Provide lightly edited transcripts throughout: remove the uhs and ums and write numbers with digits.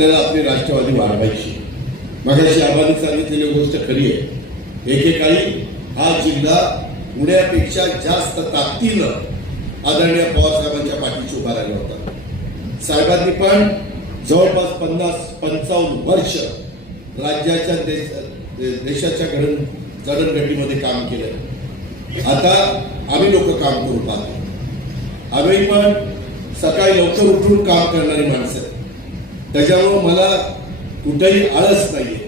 आपल्याला आपली राष्ट्रवादी वाढवायची. मगाशी आबांनी सांगितलेली गोष्ट खरी आहे. एकेकाळी हा जिल्हा पुण्यापेक्षा जास्त ताकदीनं आदरणीय पवार साहेबांच्या पाठीशी उभा राहिला होता. साहेबांनी पण जवळपास 50-55 वर्ष राज्याच्या देशाच्या जडणघडणीमध्ये काम केलं. आता आम्ही लोक काम करू पाहतो. आम्ही पण सकाळी लवकर उठून काम करणारी माणसं. त्याच्यामुळं मला कुठेही आळस नाहीये.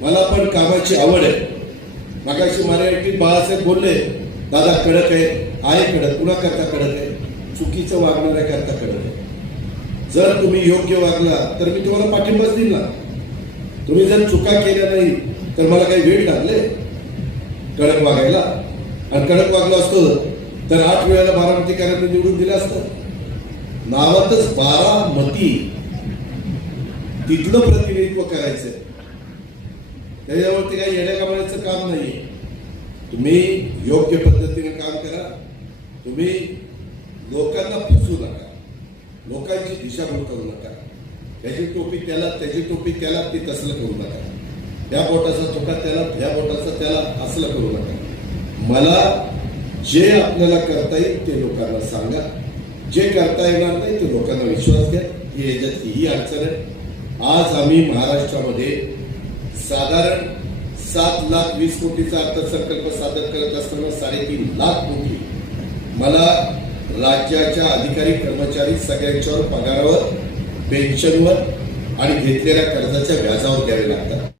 मला पण कामाची आवड आहे. मगाशी मराठीत बाळासाहेब बोलले, दादा कडक आहे कडक. कुणा करता कडक आहे? चुकीचं वागणाऱ्या करता कडक आहे. जर तुम्ही योग्य वागला तर मी तुम्हाला पाठिंबाच दिला. तुम्ही जर चुका केल्या नाही तर मला काही वेळ लागले कडक वागायला? आणि कडक वागलो असतो तर 8 वेळेला बारामतीकरांनी निवडून दिलं असतं. नावातच बारामती, तिथलं प्रतिनिधित्व करायचं. त्याच्यावरती काही येड्या कामाचं काम नाही. तुम्ही योग्य पद्धतीने काम करा. तुम्ही लोकांना फसवू नका. लोकांची दिशाभूल करू नका. त्याची टोपी त्याला, त्याची टोपी त्याला, ते तसलं करू नका. त्या बोटाचा तुका त्याला, त्या बोटाचा त्याला, असलं करू नका. मला जे आपल्याला करता येईल ते लोकांना सांगा. जे करता येणार नाही ते लोकांना विश्वास द्या. ही याच्यात ही अडचण आहे. आज आम्ही महाराष्ट्रामध्ये साधारण 7,20,00,000 कोटीचा अर्थसंकल्प सादर करत असताना 3.5 कोटी मला राज्याच्या अधिकारी कर्मचारी सगळ्यांच्यावर पगारावर, पेन्शनवर आणि घेतलेल्या कर्जाच्या व्याजावर द्यावे लागतात.